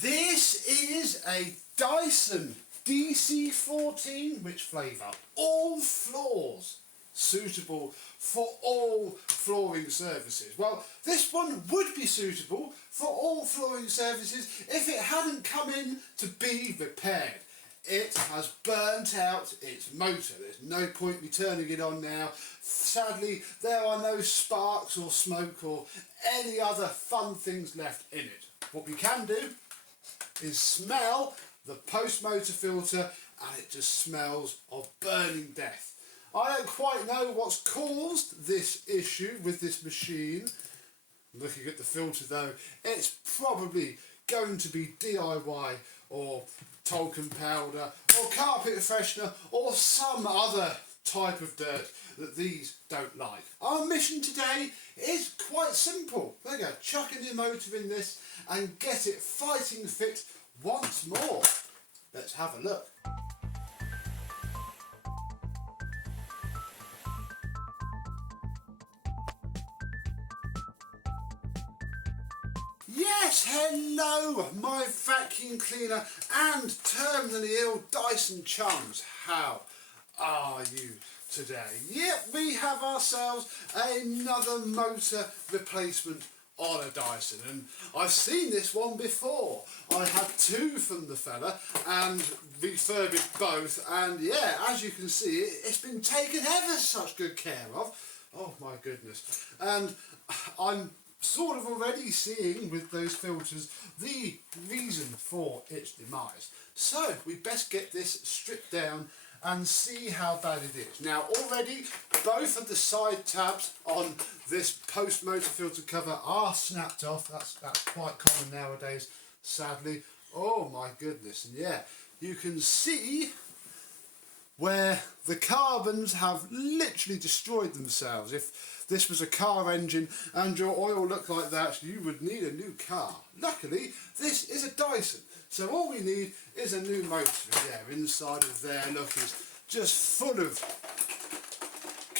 This is a Dyson DC14, which flavour? All floors, suitable for all flooring services. Well, this one would be suitable for all flooring services if it hadn't come in to be repaired. It has burnt out its motor. There's no point me turning it on now. Sadly, there are no sparks or smoke or any other fun things left in it. What we can do is smell the post-motor filter, and it just smells of burning death. I don't quite know what's caused this issue with this machine. Looking at the filter though, it's probably going to be DIY or talcum powder or carpet freshener or some other type of dirt that these don't like. Our mission today is quite simple. We're going to chuck a new motor in this and get it fighting fit once more. Let's have a look. Yes, hello my vacuum cleaner and terminally ill Dyson chums. How are you today? Yep, we have ourselves another motor replacement on a Dyson, and I've seen this one before. I had two from the fella and refurbished both, and yeah, as you can see, it's been taken ever such good care of. Oh my goodness. And I'm sort of already seeing with those filters the reason for its demise. So we best get this stripped down and see how bad it is. Now already both of the side tabs on this post-motor filter cover are snapped off. That's quite common nowadays, sadly. Oh my goodness. And yeah, you can see where the carbons have literally destroyed themselves. If this was a car engine and your oil looked like that, you would need a new car. Luckily, this is a Dyson, so all we need is a new motor. Yeah, inside of there, look, is just full of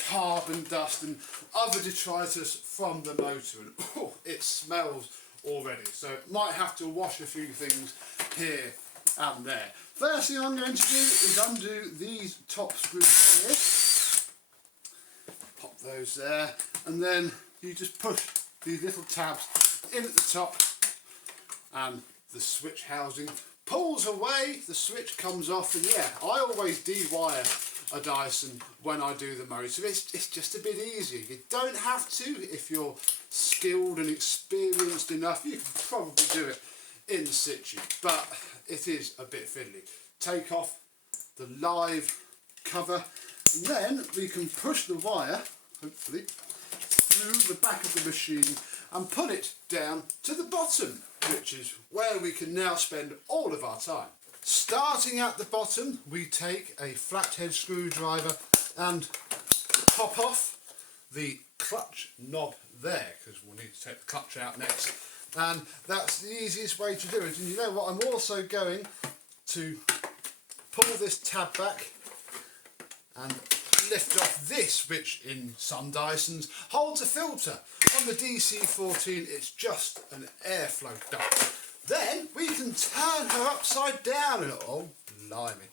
carbon dust and other detritus from the motor, and oh, it smells already. So might have to wash a few things here and there. First thing I'm going to do is undo these top screws here. Pop those there, and then you just push these little tabs in at the top, and the switch housing pulls away, the switch comes off, and yeah, I always de-wire a Dyson when I do the motor. It's just a bit easier. You don't have to if you're skilled and experienced enough. You can probably do it in situ, but it is a bit fiddly. Take off the live cover, and then we can push the wire, hopefully, through the back of the machine and pull it down to the bottom, which is where we can now spend all of our time. Starting at the bottom, we take a flathead screwdriver and pop off the clutch knob there, because we'll need to take the clutch out next. And that's the easiest way to do it. And you know what, I'm also going to pull this tab back and lift off this, which in some Dysons holds a filter. On the DC14 it's just an airflow duct. Then we can turn her upside down and oh blimey.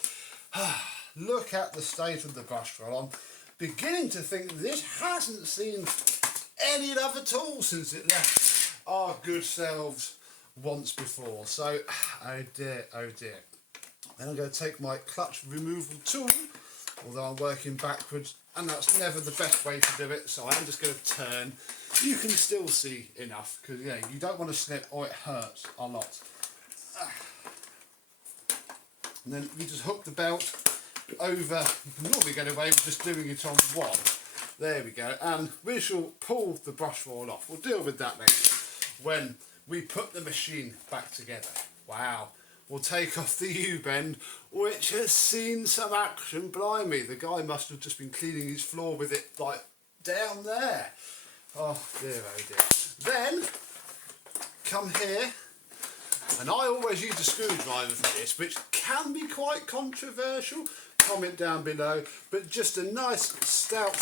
Look at the state of the brush roll. I'm beginning to think this hasn't seen any love at all since it left our good selves once before. So, oh dear, oh dear. Then I'm going to take my clutch removal tool, although I'm working backwards, and that's never the best way to do it, so I'm just going to turn. You can still see enough, because yeah, you don't want to slip or it hurts a lot. And then you just hook the belt over. You can normally get away with just doing it on one. There we go, and we shall pull the brush roll off. We'll deal with that later when we put the machine back together. Wow. We'll take off the U-bend, which has seen some action. Blimey, the guy must have just been cleaning his floor with it, like, down there. Oh dear, oh dear. Then, come here, and I always use a screwdriver for this, which can be quite controversial. Comment down below, but just a nice stout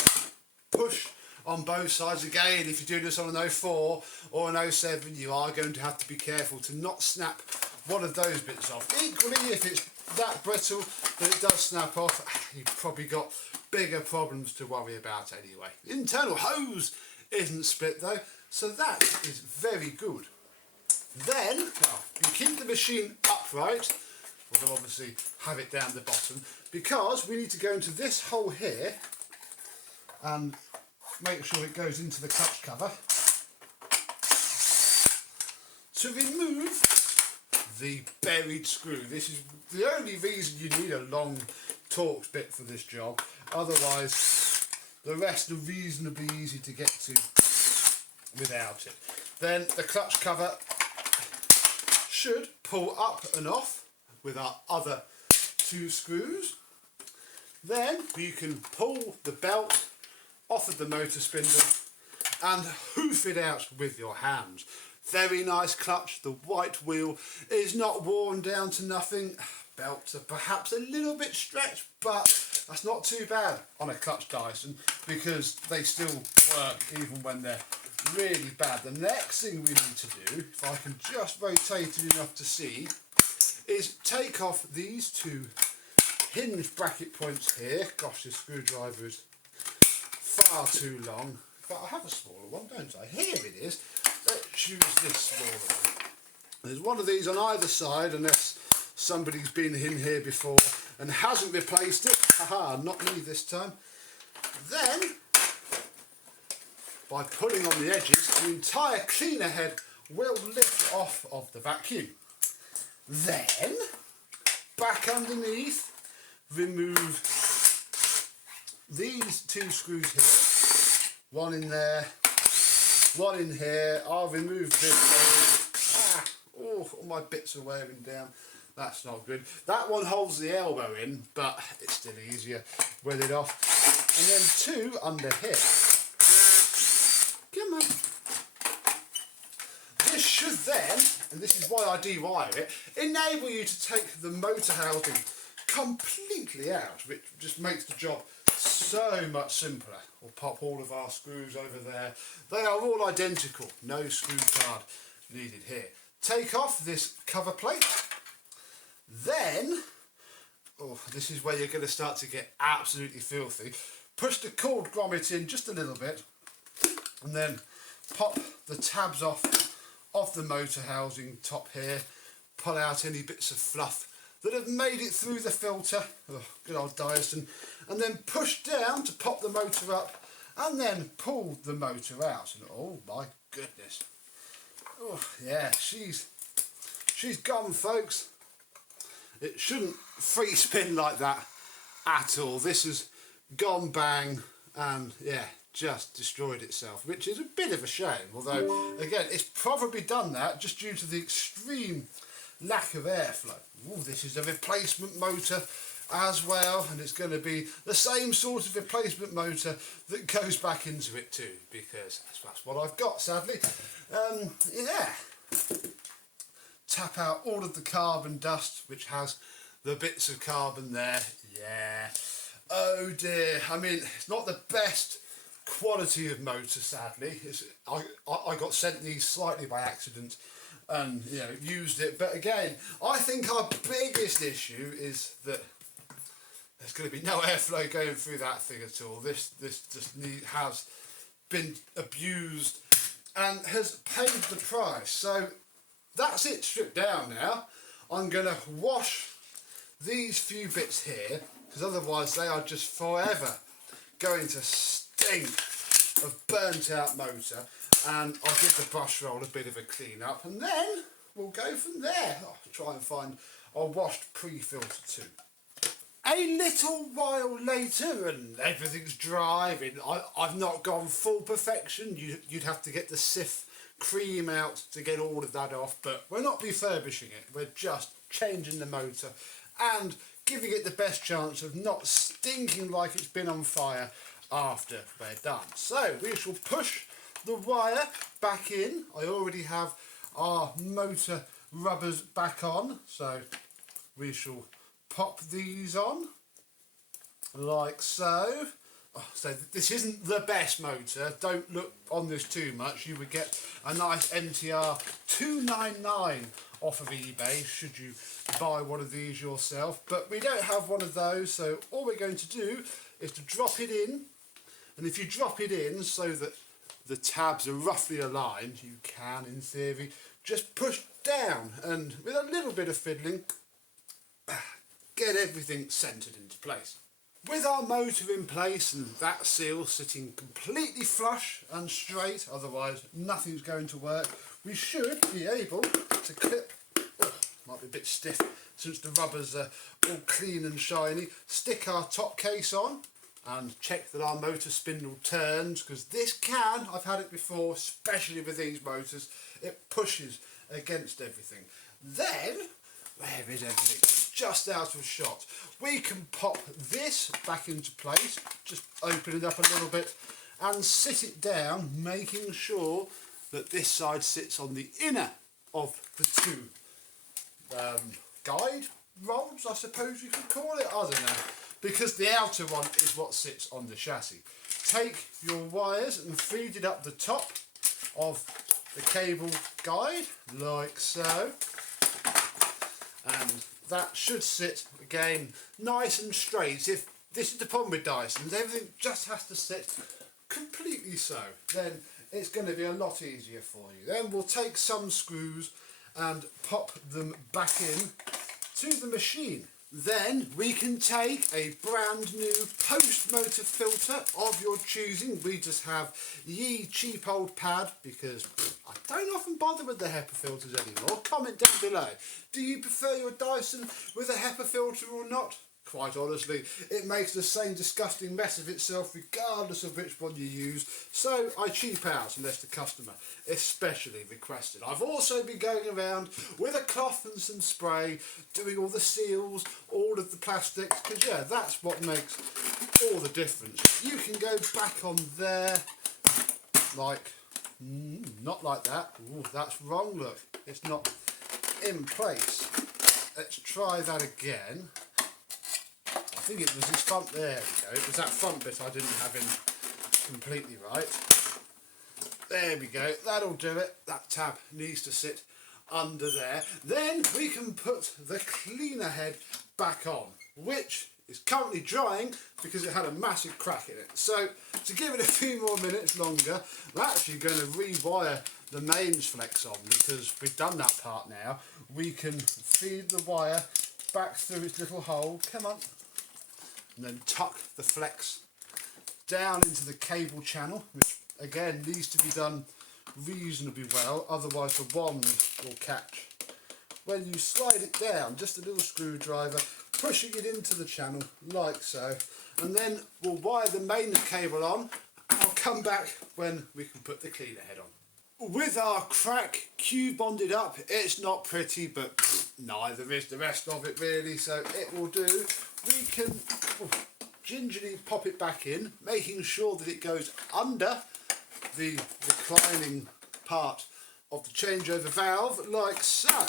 push on both sides. Again, if you're doing this on an 04 or an 07, you are going to have to be careful to not snap one of those bits off. Equally, if it's that brittle that it does snap off, you've probably got bigger problems to worry about anyway. The internal hose isn't split though, so that is very good. Then, you keep the machine upright, we'll obviously have it down the bottom, because we need to go into this hole here and make sure it goes into the clutch cover to remove the buried screw. This is the only reason you need a long Torx bit for this job, otherwise the rest are reasonably easy to get to without it. Then the clutch cover should pull up and off with our other two screws. Then you can pull the belt off of the motor spindle and hoof it out with your hands. Very nice clutch. The white wheel is not worn down to nothing. Belts are perhaps a little bit stretched, but that's not too bad on a clutch Dyson because they still work even when they're really bad. The next thing we need to do, if I can just rotate it enough to see, is take off these two hinge bracket points here. Gosh, this screwdriver is far too long. But I have a smaller one, don't I? Here it is. Let's use this smaller one. There's one of these on either side, unless somebody's been in here before and hasn't replaced it. Haha, not me this time. Then, by pulling on the edges, the entire cleaner head will lift off of the vacuum. Then, back underneath, remove these two screws here. One in there, one in here. I'll remove this. Oh, all my bits are wearing down. That's not good. That one holds the elbow in, but it's still easier with it off. And then two under here. Come on. This should then, and this is why I dewire it, enable you to take the motor housing completely out, which just makes the job so much simpler. We'll pop all of our screws over there. They are all identical. No screw card needed here. Take off this cover plate. Then, oh, this is where you're going to start to get absolutely filthy. Push the cord grommet in just a little bit and then pop the tabs off the motor housing top here. Pull out any bits of fluff that have made it through the filter. Oh, good old Dyson. And then push down to pop the motor up and then pull the motor out. And oh my goodness. Oh yeah, she's gone, folks. It shouldn't free spin like that at all. This has gone bang and yeah, just destroyed itself, which is a bit of a shame. Although again, it's probably done that just due to the extreme lack of airflow. Ooh, this is a replacement motor as well, and it's going to be the same sort of replacement motor that goes back into it too, because that's what I've got, sadly. Yeah. Tap out all of the carbon dust, which has the bits of carbon there. Yeah. Oh dear. I mean, it's not the best quality of motor, sadly. I got sent these slightly by accident and used it, but again, I think our biggest issue is that there's going to be no airflow going through that thing at all. This just has been abused and has paid the price. So that's it stripped down now. I'm going to wash these few bits here, because otherwise they are just forever going to stink of burnt out motor. And I'll give the brush roll a bit of a clean up, and then we'll go from there. I'll try and find a washed pre-filter too. A little while later and everything's dry. I've not gone full perfection. You'd have to get the Sif cream out to get all of that off, but we're not refurbishing it. We're just changing the motor and giving it the best chance of not stinking like it's been on fire after we're done. So we shall push the wire back in. I already have our motor rubbers back on, so we shall pop these on like so. Oh, so this isn't the best motor, don't look on this too much. You would get a nice MTR 299 off of eBay should you buy one of these yourself, but we don't have one of those, so all we're going to do is to drop it in. And if you drop it in so that the tabs are roughly aligned, you can, in theory, just push down and with a little bit of fiddling, get everything centred into place. With our motor in place and that seal sitting completely flush and straight, otherwise nothing's going to work, we should be able to clip, might be a bit stiff since the rubbers are all clean and shiny, stick our top case on and check that our motor spindle turns, because this can, I've had it before, especially with these motors, it pushes against everything. Then, where is everything? Just out of shot. We can pop this back into place, just open it up a little bit and sit it down, making sure that this side sits on the inner of the two guide rods, I suppose you could call it, I don't know, because the outer one is what sits on the chassis. Take your wires and feed it up the top of the cable guide, like so, and that should sit, again, nice and straight. If this is the problem with Dysons, everything just has to sit completely so, then it's going to be a lot easier for you. Then we'll take some screws and pop them back in to the machine. Then we can take a brand new post motor filter of your choosing. We just have ye cheap old pad because I don't often bother with the HEPA filters anymore. Comment down below. Do you prefer your Dyson with a HEPA filter or not? Quite honestly, it makes the same disgusting mess of itself regardless of which one you use, so I cheap out unless the customer especially requested. I've also been going around with a cloth and some spray, doing all the seals, all of the plastics, because yeah, that's what makes all the difference. You can go back on there, like, not like that. Ooh, that's wrong, look, it's not in place. Let's try that again. I think it was this front, there we go, it was that front bit I didn't have in completely right. There we go, that'll do it. That tab needs to sit under there. Then we can put the cleaner head back on, which is currently drying because it had a massive crack in it. So to give it a few more minutes longer, we're actually going to rewire the mains flex on, because we've done that part now. We can feed the wire back through its little hole, come on, and then tuck the flex down into the cable channel, which again needs to be done reasonably well, otherwise the wand will catch. When you slide it down, just a little screwdriver, pushing it into the channel like so, and then we'll wire the main cable on. I'll come back when we can put the cleaner head on. With our crack Q-bonded up, it's not pretty, but neither is the rest of it really, so it will do. We can gingerly pop it back in, making sure that it goes under the reclining part of the changeover valve, like so.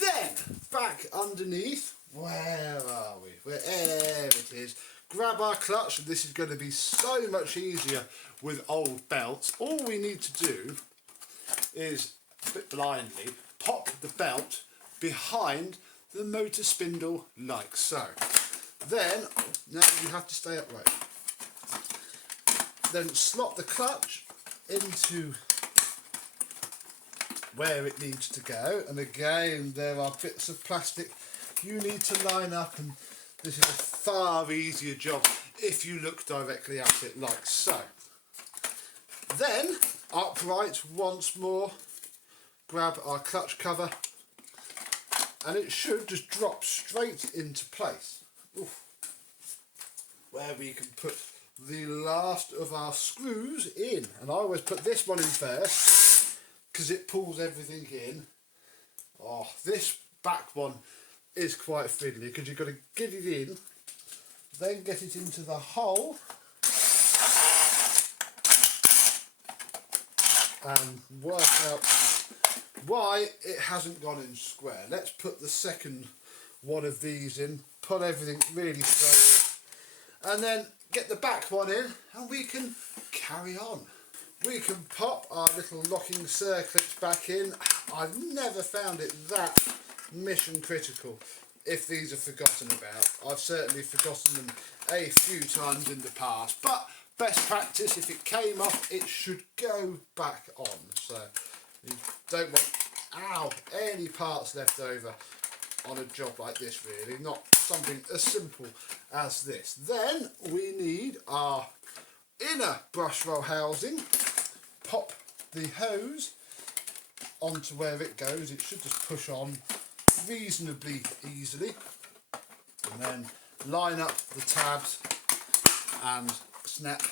Then, back underneath, where are we? There it is. Grab our clutch, and this is going to be so much easier with old belts. All we need to do is, a bit blindly, pop the belt behind the motor spindle like so. Then, now you have to stay upright. Then slot the clutch into where it needs to go, and again there are bits of plastic you need to line up, and this is a far easier job if you look directly at it like so. Then, upright once more, grab our clutch cover, and it should just drop straight into place. Oof. Where we can put the last of our screws in, and I always put this one in first because it pulls everything in. Oh, this back one is quite fiddly because you've got to get it in, then get it into the hole, and work out why it hasn't gone in square. Let's put the second one of these in, put everything really straight, and then get the back one in, and we can carry on. We can pop our little locking circlets back in. I've never found it that mission critical if these are forgotten about. I've certainly forgotten them a few times in the past, but best practice, if it came off, it should go back on. So you don't want any parts left over on a job like this, really, not something as simple as this. Then we need our inner brush roll housing. Pop the hose onto where it goes. It should just push on reasonably easily, and then line up the tabs and snap.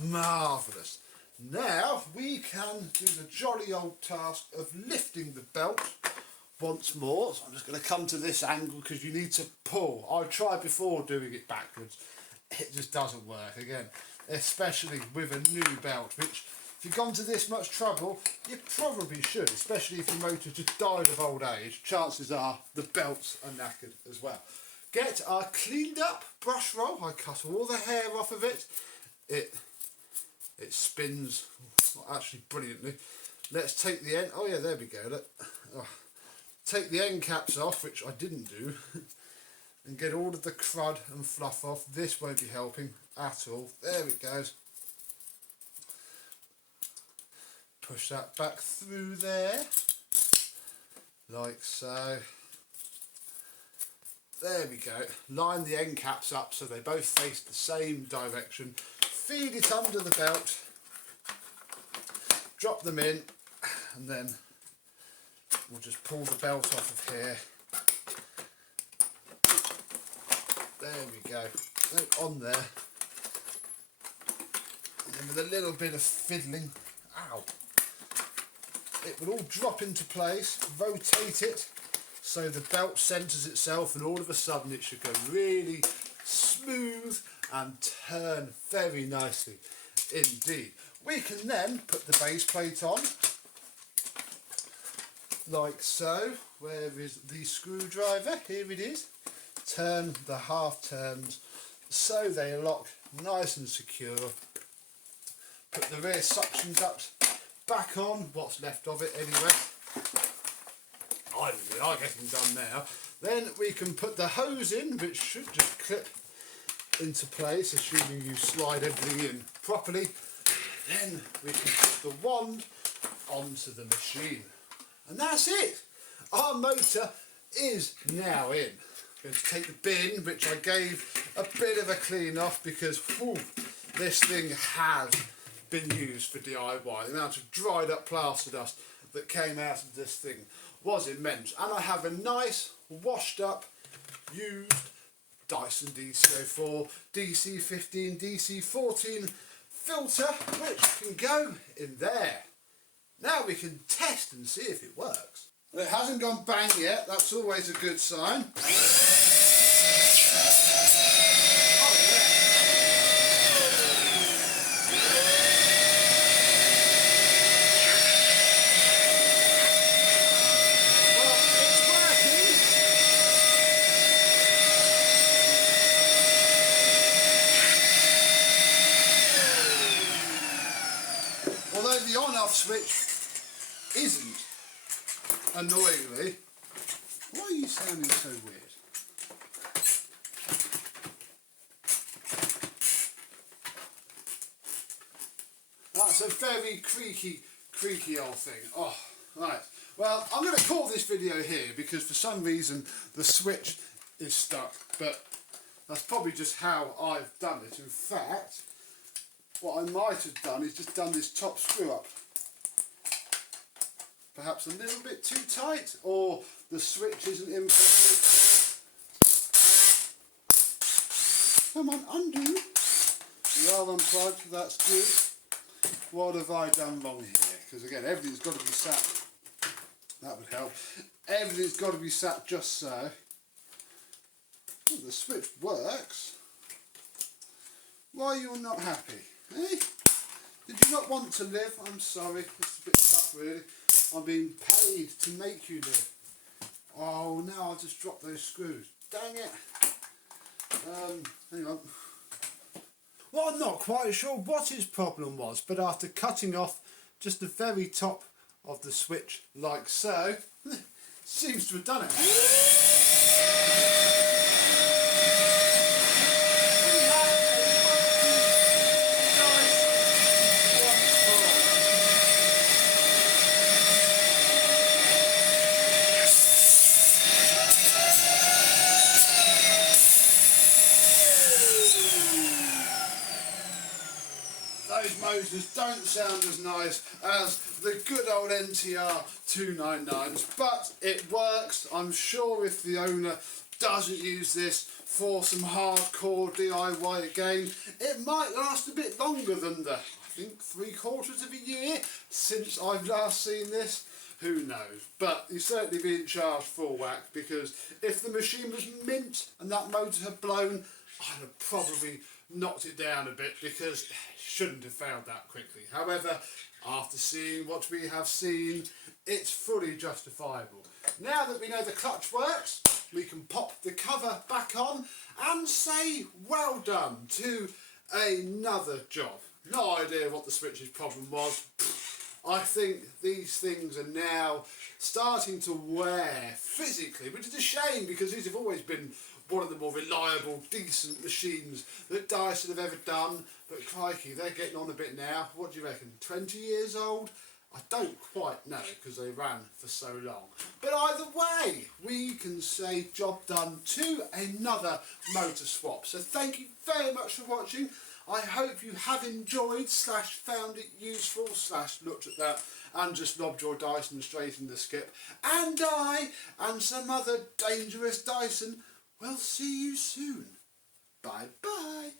Marvellous. Now we can do the jolly old task of lifting the belt once more. So I'm just going to come to this angle because you need to pull. I tried before doing it backwards. It just doesn't work again, especially with a new belt, which if you've gone to this much trouble, you probably should, especially if your motor just died of old age. Chances are the belts are knackered as well. Get our cleaned up brush roll. I cut all the hair off of it. It spins, not actually brilliantly. Let's take the end, oh yeah, there we go. Take the end caps off, which I didn't do, and get all of the crud and fluff off. This won't be helping at all. There it goes. Push that back through there, like so. There we go. Line the end caps up so they both face the same direction. Feed it under the belt. Drop them in, and then we'll just pull the belt off of here. There we go. On there. And then with a little bit of fiddling, it will all drop into place. Rotate it so the belt centres itself, and all of a sudden it should go really smooth and turn very nicely indeed. We can then put the base plate on, like so. Where is the screwdriver? Here it is. Turn the half turns so they lock nice and secure. Put the rear suction duct back on, what's left of it anyway. We are getting done now. Then we can put the hose in, which should just clip into place, assuming you slide everything in properly. Then we can put the wand onto the machine. And that's it. Our motor is now in. I'm going to take the bin, which I gave a bit of a clean off because this thing has been used for DIY. The amount of dried up plaster dust that came out of this thing was immense. And I have a nice washed up used Dyson DC14, DC15, DC14 filter, which can go in there. Now we can test and see if it works. Well, it hasn't gone bang yet, that's always a good sign. Although the on-off switch isn't, annoyingly. Why are you sounding so weird? That's a very creaky old thing. Oh, right. Well, I'm going to call this video here because for some reason the switch is stuck, but that's probably just how I've done it. In fact, what I might have done is just done this top screw up perhaps a little bit too tight, or the switch isn't in place. Come on, undo. Well unplugged, that's good. What have I done wrong here? Because again, everything's got to be sat. That would help. Everything's got to be sat just so. Oh, the switch works. Why are you not happy? Eh? Did you not want to live? I'm sorry, it's a bit tough really. I'm being paid to make you live. Oh, now I'll just drop those screws. Dang it. Hang on. Well, I'm not quite sure what his problem was, but after cutting off just the very top of the switch like so. Seems to have done it. Those motors don't sound as nice as the good old NTR 299s, but it works. I'm sure if the owner doesn't use this for some hardcore DIY again, it might last a bit longer than the, I think, 3/4 of a year since I've last seen this. Who knows? But you're certainly being charged full whack, because if the machine was mint and that motor had blown, I'd have probably knocked it down a bit, because it shouldn't have failed that quickly. However, after seeing what we have seen, it's fully justifiable. Now that we know the clutch works, we can pop the cover back on and say well done to another job. No idea what the switch's problem was. I think these things are now starting to wear physically, which is a shame, because these have always been one of the more reliable, decent machines that Dyson have ever done. But crikey, they're getting on a bit now. What do you reckon, 20 years old? I don't quite know, because they ran for so long. But either way, we can say job done to another motor swap. So thank you very much for watching. I hope you have enjoyed / found it useful / looked at that and just lobbed your Dyson straight in the skip. And I and some other dangerous Dyson will see you soon. Bye bye.